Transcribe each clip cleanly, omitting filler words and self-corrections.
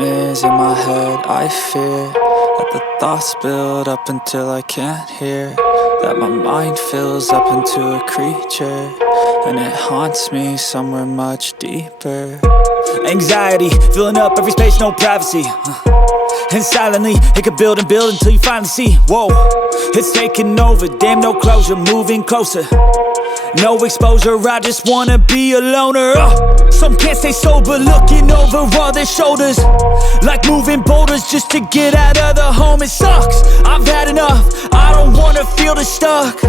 nightmares in my head. I fear that the thoughts build up until I can't hear, that my mind fills up into a creature, and it haunts me somewhere much deeper. Anxiety filling up every space, no privacy. And silently, it could build and build until you finally see, whoa, it's taking over, damn, no closure, moving closer. No exposure, I just wanna be a loner. Some can't stay sober, looking over all their shoulders, like moving boulders just to get out of the home. It sucks, I've had enough, I don't wanna feel the stuck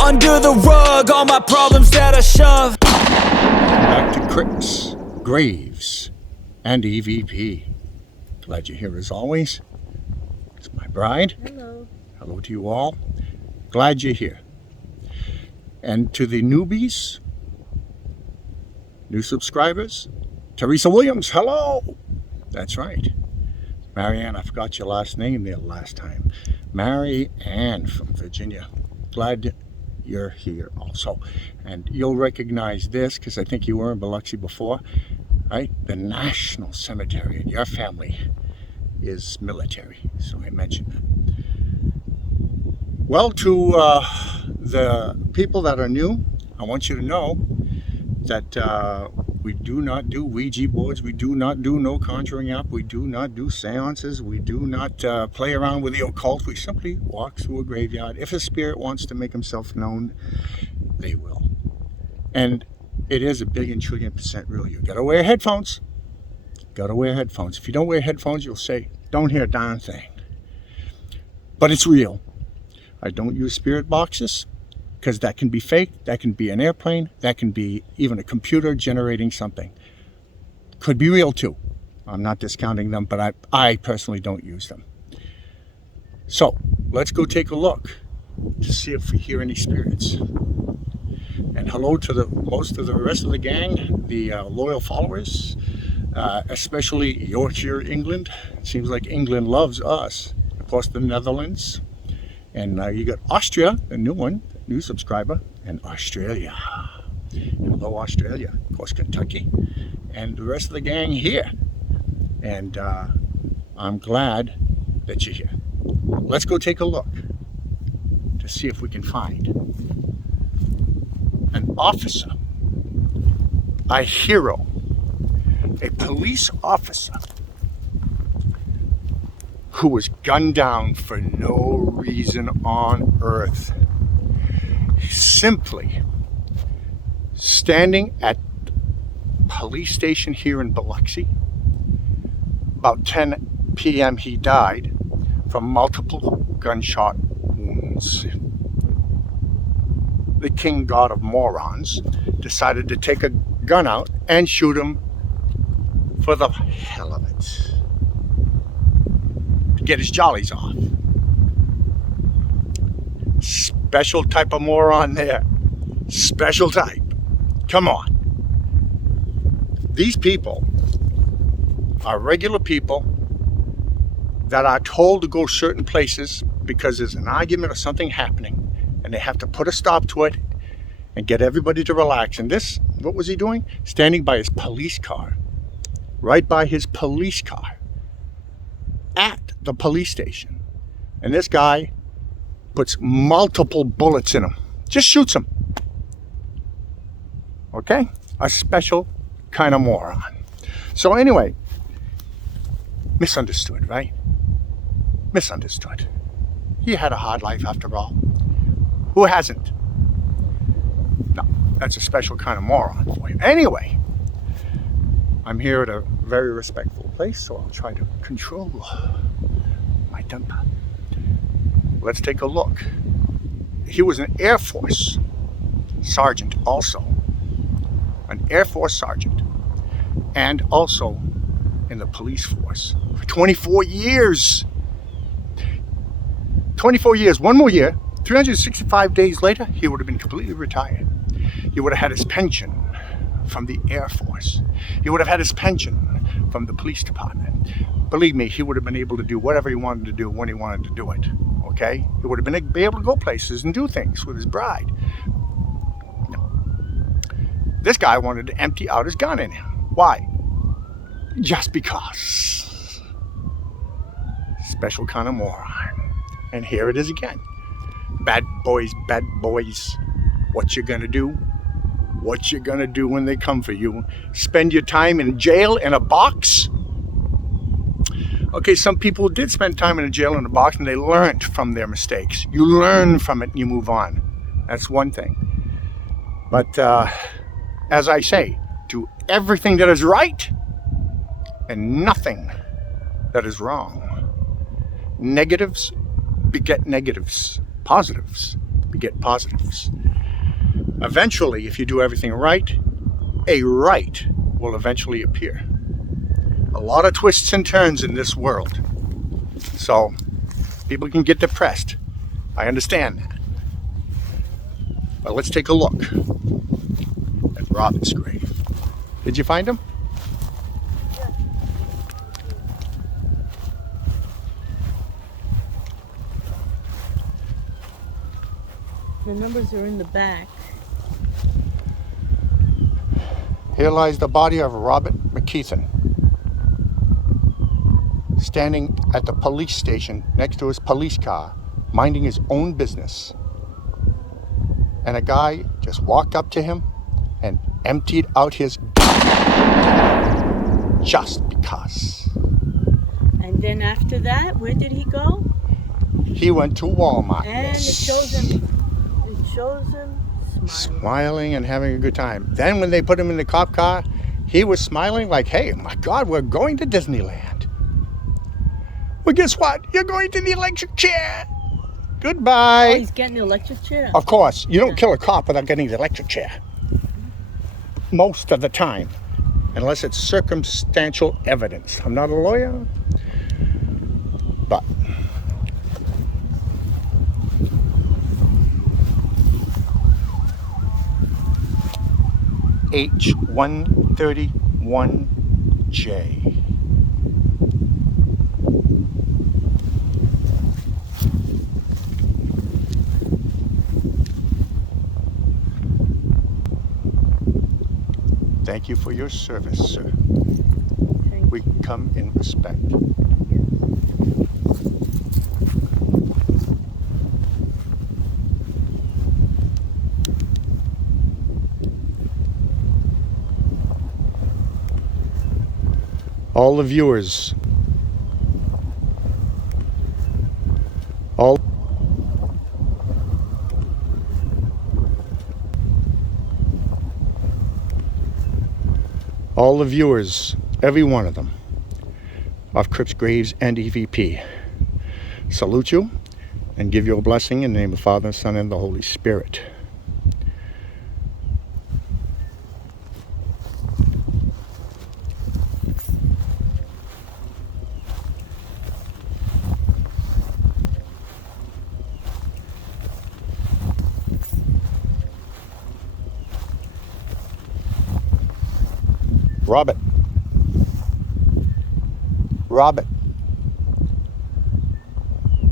under the rug, all my problems that I shove. Back to Crypts, Graves, and EVP. Glad you're here as always. It's my bride. Hello. Hello to you all. Glad you're here. And to the newbies, new subscribers, Teresa Williams, hello. That's right. Marianne, I forgot your last name there last time. Marianne from Virginia. Glad you're here also. And you'll recognize this because I think you were in Biloxi before, right? The National Cemetery in your family is military, so I mentioned that. Well, to the people that are new, I want you to know that we do not do Ouija boards, we do not do no conjuring app, we do not do seances, we do not play around with the occult. We simply walk through a graveyard. If a spirit wants to make himself known, they will. And it is a billion trillion % real. You gotta wear headphones. Gotta wear headphones. If you don't wear headphones, you'll say, don't hear a darn thing. But it's real. I don't use spirit boxes because that can be fake, that can be an airplane, that can be even a computer generating something. Could be real too. I'm not discounting them, but I personally don't use them. So let's go take a look to see if we hear any spirits. And hello to the most of the rest of the gang, the loyal followers, especially Yorkshire, England. It seems like England loves us. Of course, the Netherlands. And you got Austria, a new one, new subscriber, and Australia. Hello, Australia. Of course, Kentucky. And the rest of the gang here. And I'm glad that you're here. Let's go take a look to see if we can find an officer, a hero, a police officer who was gunned down for no reason on earth. Simply standing at police station here in Biloxi. About 10 p.m. he died from multiple gunshot wounds. The king god of morons decided to take a gun out and shoot him for the hell of it. Get his jollies off. Special type of moron there. Special type. Come on. These people are regular people that are told to go certain places because there's an argument or something happening and they have to put a stop to it and get everybody to relax. And this, what was he doing? Standing by his police car. Right by his police car. At the police station. And this guy puts multiple bullets in him. Just shoots him. Okay? A special kind of moron. So anyway, misunderstood, right? Misunderstood. He had a hard life after all. Who hasn't? No, that's a special kind of moron for you. Anyway, I'm here at a very respectful place, so I'll try to control my temper. Let's take a look. He was an Air Force sergeant also. An Air Force sergeant. And also in the police force for 24 years. 24 years, one more year, 365 days later, he would have been completely retired. He would have had his pension from the Air Force. He would have had his pension from the police department. Believe me, he would have been able to do whatever he wanted to do when he wanted to do it. Okay? He would have been able to go places and do things with his bride. No. This guy wanted to empty out his gun in him. Why? Just because. special kind of moron. And here it is again. Bad boys, what you gonna do? What you gonna do when they come for you? Spend your time in jail in a box? Okay, some people did spend time in a jail in a box and they learned from their mistakes. You learn from it and you move on. That's one thing. But as I say, do everything that is right and nothing that is wrong. Negatives beget negatives. Positives beget positives. Eventually, if you do everything right, a right will eventually appear. A lot of twists and turns in this world. So people can get depressed. I understand that. But let's take a look at Robin's grave. Did you find him? The numbers are in the back. Here lies the body of Robert McKeithen, standing at the police station next to his police car, minding his own business. And a guy just walked up to him and emptied out his gun just because. And then after that, where did he go? He went to Walmart. And it shows him Smiling and having a good time. Then when they put him in the cop car, he was smiling like, hey, my God, we're going to Disneyland. Well, guess what? You're going to the electric chair. Goodbye. Oh, he's getting the electric chair. Of course, you don't kill a cop without getting the electric chair. Most of the time, unless it's circumstantial evidence. I'm not a lawyer, but H131J. Thank you for your service, sir. We come in respect. All the viewers, all the viewers, every one of them, of Crypts Graves and EVP, salute you and give you a blessing in the name of the Father, Son, and the Holy Spirit.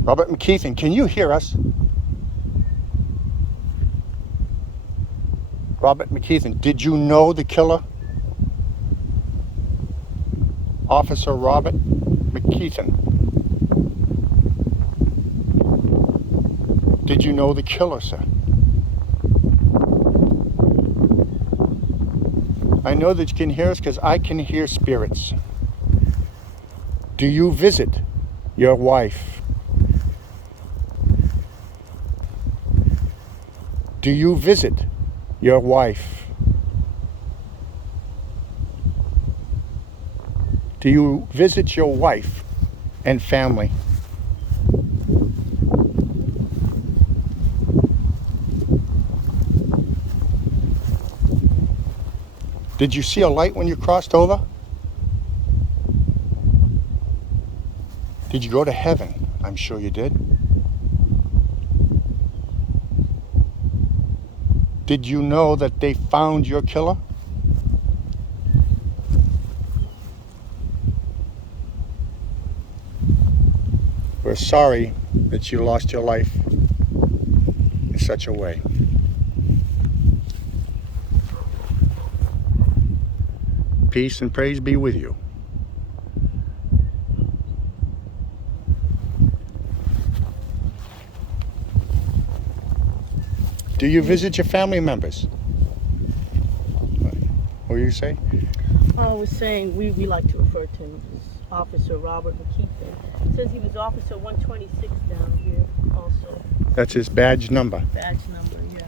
Robert McKeithen, can you hear us? Robert McKeithen, did you know the killer? Officer Robert McKeithen. Did you know the killer, sir? I know that you can hear us because I can hear spirits. Do you visit your wife? Do you visit your wife? Do you visit your wife and family? Did you see a light when you crossed over? Did you go to heaven? I'm sure you did. Did you know that they found your killer? We're sorry that you lost your life in such a way. Peace and praise be with you. Do you visit your family members? What do you say? I was saying we like to refer to him as Officer Robert McKeithen. It says he was Officer 126 down here also. That's his badge number. Badge number, yeah.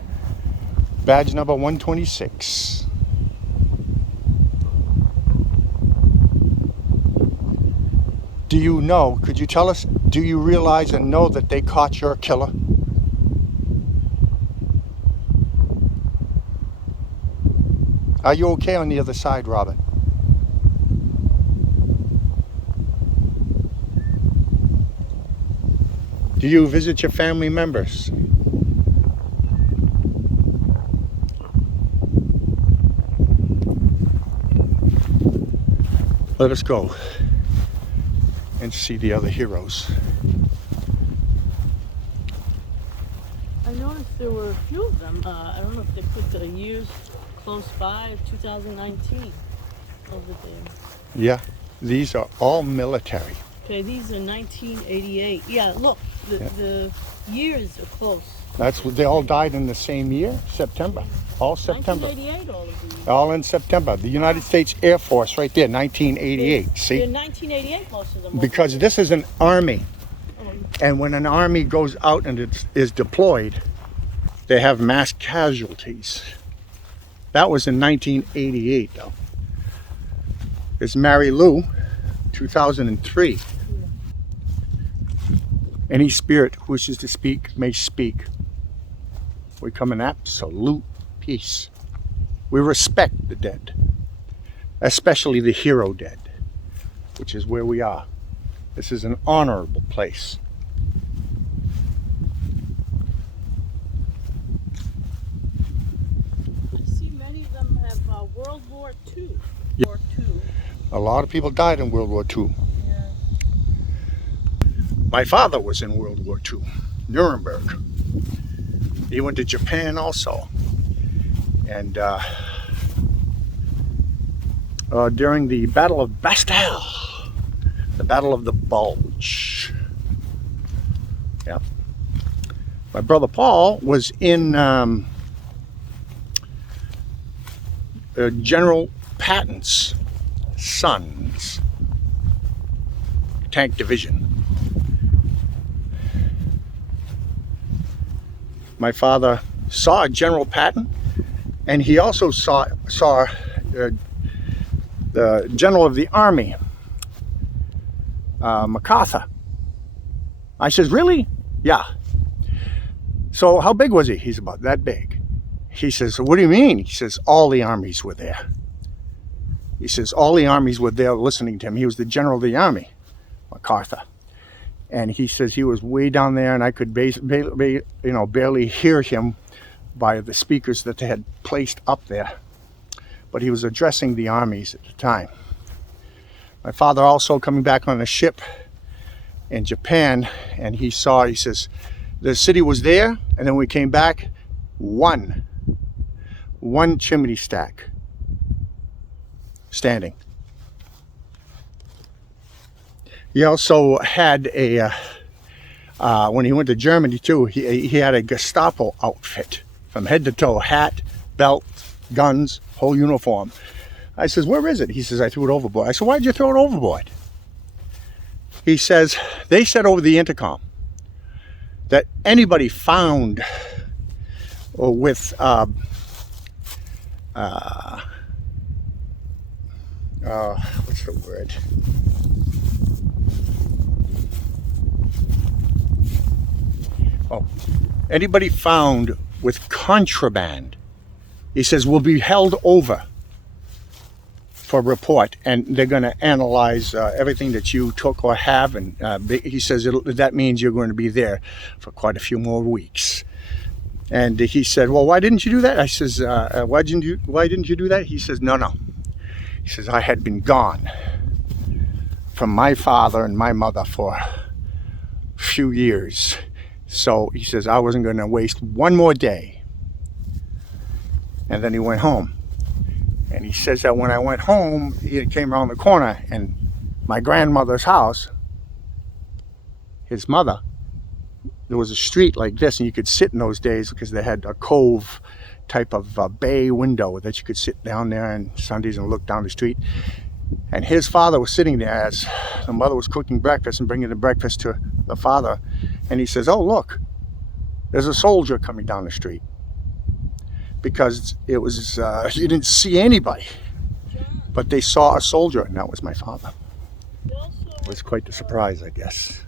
Badge number 126. Do you know, could you tell us, do you realize and know that they caught your killer? Are you okay on the other side, Robert? Do you visit your family members? Let us go and see the other heroes. I noticed there were a few of them. I don't know if they put the years close by, 2019 over there. Yeah, these are all military. Okay, these are 1988. Yeah, look, the years are close. That's what they all died in the same year, September. All September. 1988, all of these. All in September. The United States Air Force, right there, 1988. They're See? 1988, most of them. Because this is an army, Oh, and when an army goes out and is deployed, they have mass casualties. That was in 1988, though. It's Mary Lou, 2003. Any spirit who wishes to speak may speak. We come in absolute peace. We respect the dead, especially the hero dead, which is where we are. This is an honorable place. I see many of them have World War II. Yeah. War II. A lot of people died in World War II. Yeah. My father was in World War II, Nuremberg. He went to Japan also. And during the Battle of Bastille, the Battle of the Bulge. Yeah. My brother Paul was in General Patton's son's tank division. My father saw General Patton, and he also saw the General of the Army, MacArthur. I says, really? Yeah. So how big was he? He's about that big. He says, what do you mean? He says, all the armies were there. He says, all the armies were there listening to him. He was the General of the Army, MacArthur. And he says he was way down there, and I could barely hear him by the speakers that they had placed up there. But he was addressing the armies at the time. My father also coming back on a ship in Japan, and he says, the city was there, and then we came back, one chimney stack standing. He also had when he went to Germany too, he had a Gestapo outfit from head to toe, hat, belt, guns, whole uniform. I says, where is it? He says, I threw it overboard. I said, why'd you throw it overboard? He says, they said over the intercom that anybody found with what's the word? Oh, anybody found with contraband, he says, will be held over for report, and they're going to analyze everything that you took or have, and he says that means you're going to be there for quite a few more weeks. And he said, well, why didn't you do that? I says, why didn't you do that? He says, no. He says, I had been gone from my father and my mother for a few years. So he says, I wasn't going to waste one more day. And then he went home. And he says that when I went home, he came around the corner, and my grandmother's house, his mother, there was a street like this, and you could sit in those days because they had a cove type of bay window that you could sit down there on Sundays and look down the street. And his father was sitting there as the mother was cooking breakfast and bringing the breakfast to the father. And he says, "Oh, look, there's a soldier coming down the street." Because it was, you didn't see anybody, but they saw a soldier, and that was my father. It was quite the surprise, I guess.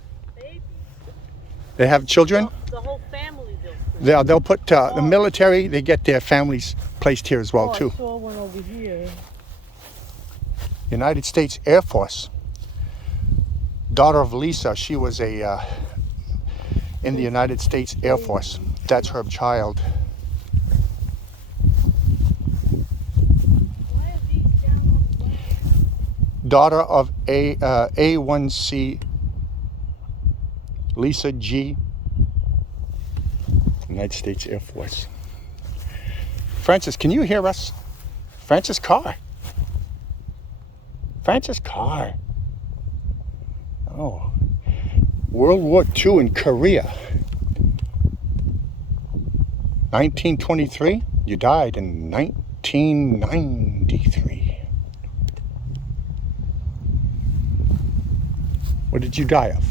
They have children? The whole family They'll put the military, they get their families placed here as well, too. I saw one over here. United States Air Force. Daughter of Lisa, she was in the United States Air Force. That's her child. Why are these down on the ground? Daughter of A1C Lisa G, United States Air Force. Francis, can you hear us? Francis Carr. Francis Carr. Oh. World War II in Korea. 1923. You died in 1993. What did you die of?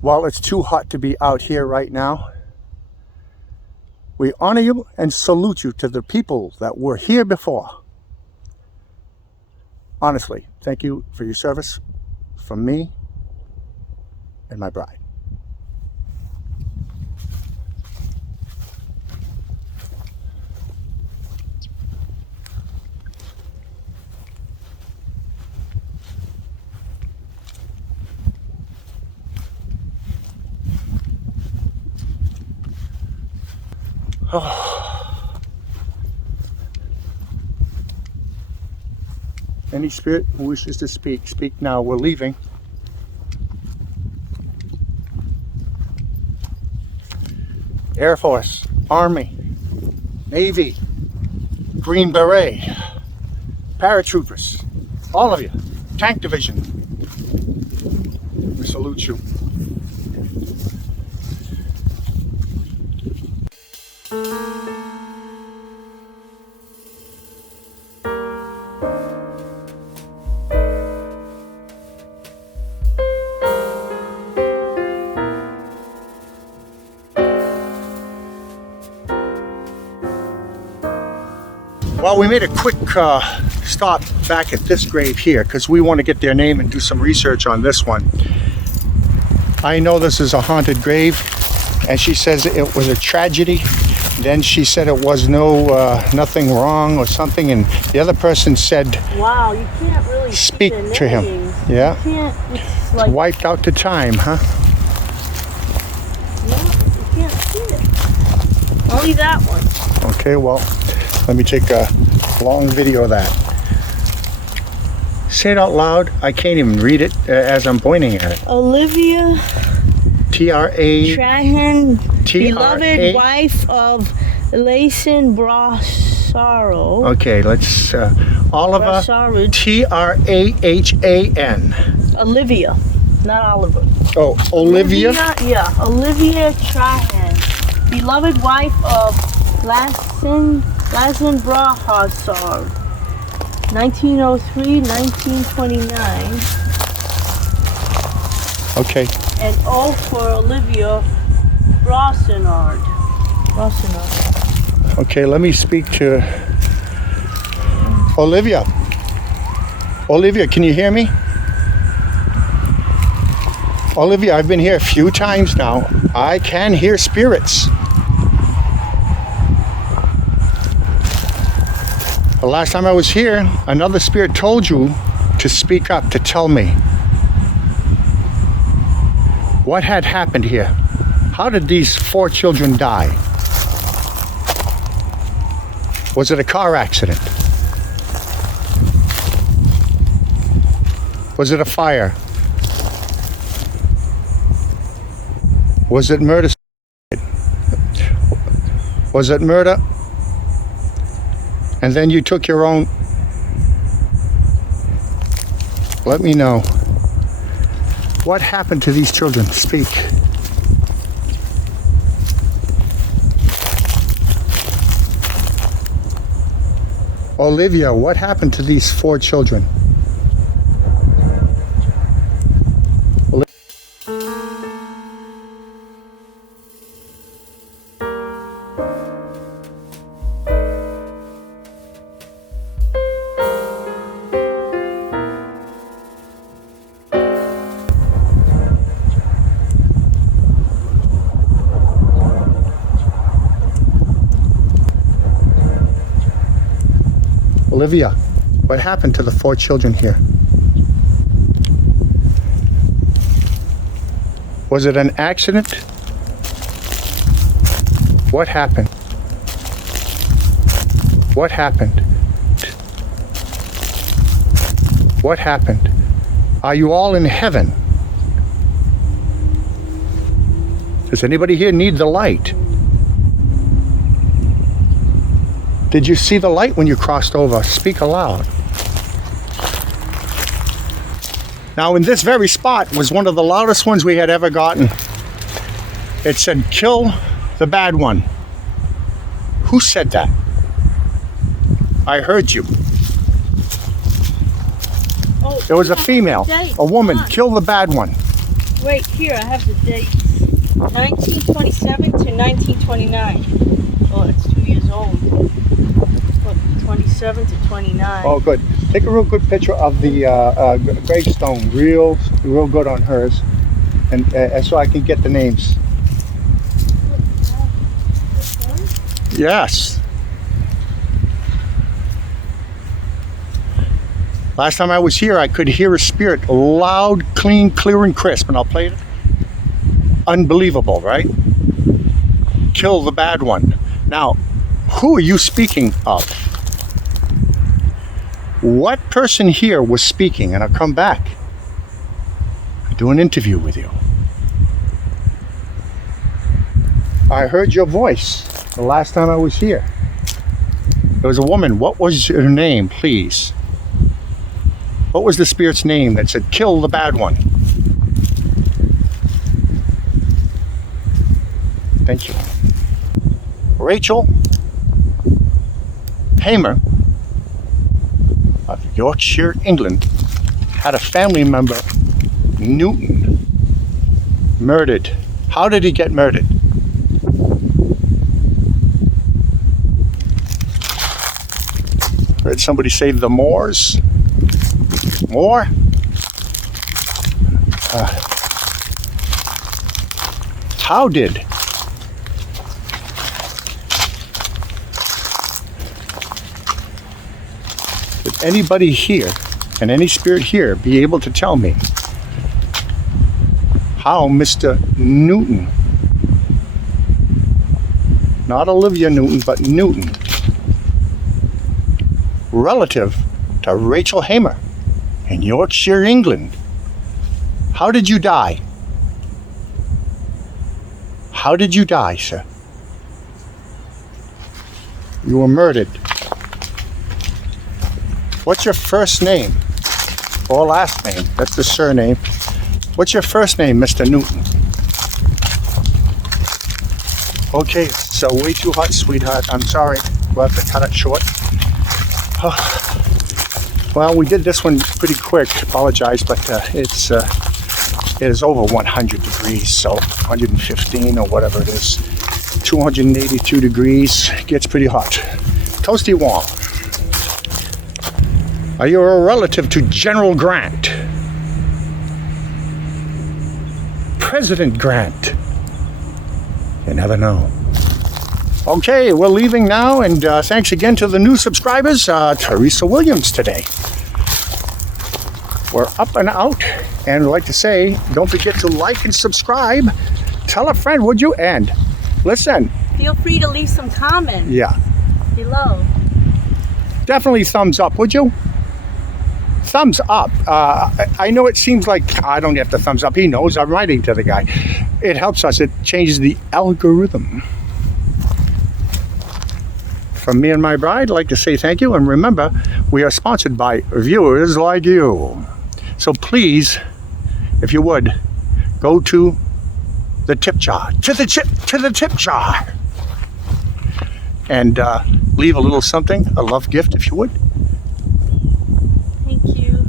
While it's too hot to be out here right now, we honor you and salute you to the people that were here before. Honestly, thank you for your service from me and my bride. Oh. Any spirit who wishes to speak, speak now. We're leaving. Air Force, Army, Navy, Green Beret, paratroopers, all of you, tank division, we salute you. Well, we made a quick stop back at this grave here because we want to get their name and do some research on this one. I know this is a haunted grave, and she says it was a tragedy. Then she said it was nothing wrong or something, and the other person said, "Wow, you can't really speak see to him." Yeah, you can't. It's like wiped out the time, huh? no, you can't see it. Only that one. Okay, well, let me take a long video of that. Say it out loud. I can't even read it as I'm pointing at it. Olivia T-R-A... Trahan, T-R-A... beloved wife of Layson Brassaro. Okay, let's... Oliver... Brassaro. T-R-A-H-A-N. Olivia, not Oliver. Oh, Olivia? Yeah, Olivia Trahan, beloved wife of Layson Brassaro. 1903-1929. Okay. And O for Olivia Brossenard. Okay, let me speak to Olivia. Olivia, can you hear me? Olivia, I've been here a few times now. I can hear spirits. The last time I was here, another spirit told you to speak up, to tell me what had happened here. How did these 4 children die? Was it a car accident? Was it a fire? Was it murder? Was it murder? And then you took your own... Let me know. What happened to these children? Speak. Olivia, what happened to these 4 children? Olivia, what happened to the 4 children here? Was it an accident? What happened? What happened? What happened? Are you all in heaven? Does anybody here need the light? Did you see the light when you crossed over? Speak aloud. Now, in this very spot was one of the loudest ones we had ever gotten. It said, "Kill the bad one." Who said that? I heard you. Oh, It was a female, a woman. Kill the bad one. Wait, here, I have the dates. 1927 to 1929. Oh, it's 2 years old. Look, 27 to 29. Oh, good. Take a real good picture of the gravestone. Real good on hers, and so I can get the names. Yes. Last time I was here, I could hear a spirit loud, clean, clear, and crisp, and I'll play it. Unbelievable, right? Kill the bad one. Now, who are you speaking of? What person here was speaking? And I'll come back. I'll do an interview with you. I heard your voice the last time I was here. There was a woman. What was her name, please? What was the spirit's name that said, "Kill the bad one"? Thank you. Rachel Hamer of Yorkshire, England, had a family member, Newton, murdered. How did he get murdered? Heard somebody say the Moors. More? How did? Would anybody here, and any spirit here, be able to tell me how Mr. Newton, not Olivia Newton, but Newton, relative to Rachel Hamer in Yorkshire, England, how did you die? How did you die, sir? You were murdered. What's your first name? Or last name? That's the surname. What's your first name, Mr. Newton? Okay, so way too hot, sweetheart. I'm sorry. We'll have to cut it short. Well, we did this one pretty quick. Apologize, but it is over 100 degrees, so 115 or whatever it is. 282 degrees. Gets pretty hot. Toasty warm. Are you a relative to General Grant? President Grant? You never know. Okay, we're leaving now, and thanks again to the new subscribers, Teresa Williams today. We're up and out, and I'd like to say, don't forget to like and subscribe tell a friend, would you? And listen, Feel free to leave some comments yeah, below. definitely thumbs up, would you? Thumbs up. I know it seems like I don't have to thumbs up. He knows I'm writing to the guy. It helps us. It changes the algorithm. From me and my bride, I'd like to say thank you. And remember, we are sponsored by viewers like you. So please, if you would, go to the tip jar, to the tip jar, and leave a little something, a love gift, if you would. Thank you.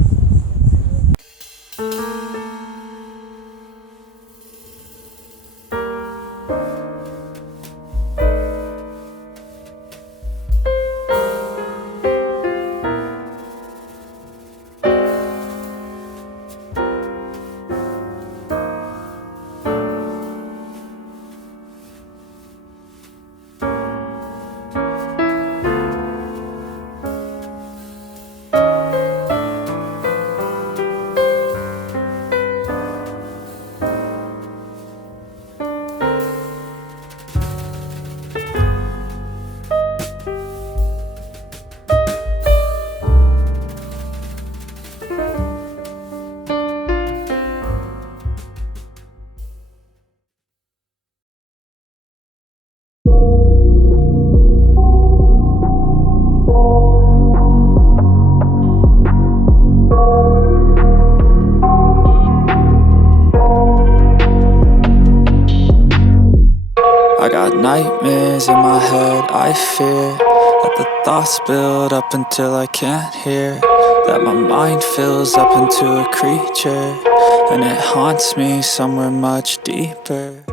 I got nightmares in my head, I fear that the thoughts build up until I can't hear, that my mind fills up into a creature, and it haunts me somewhere much deeper.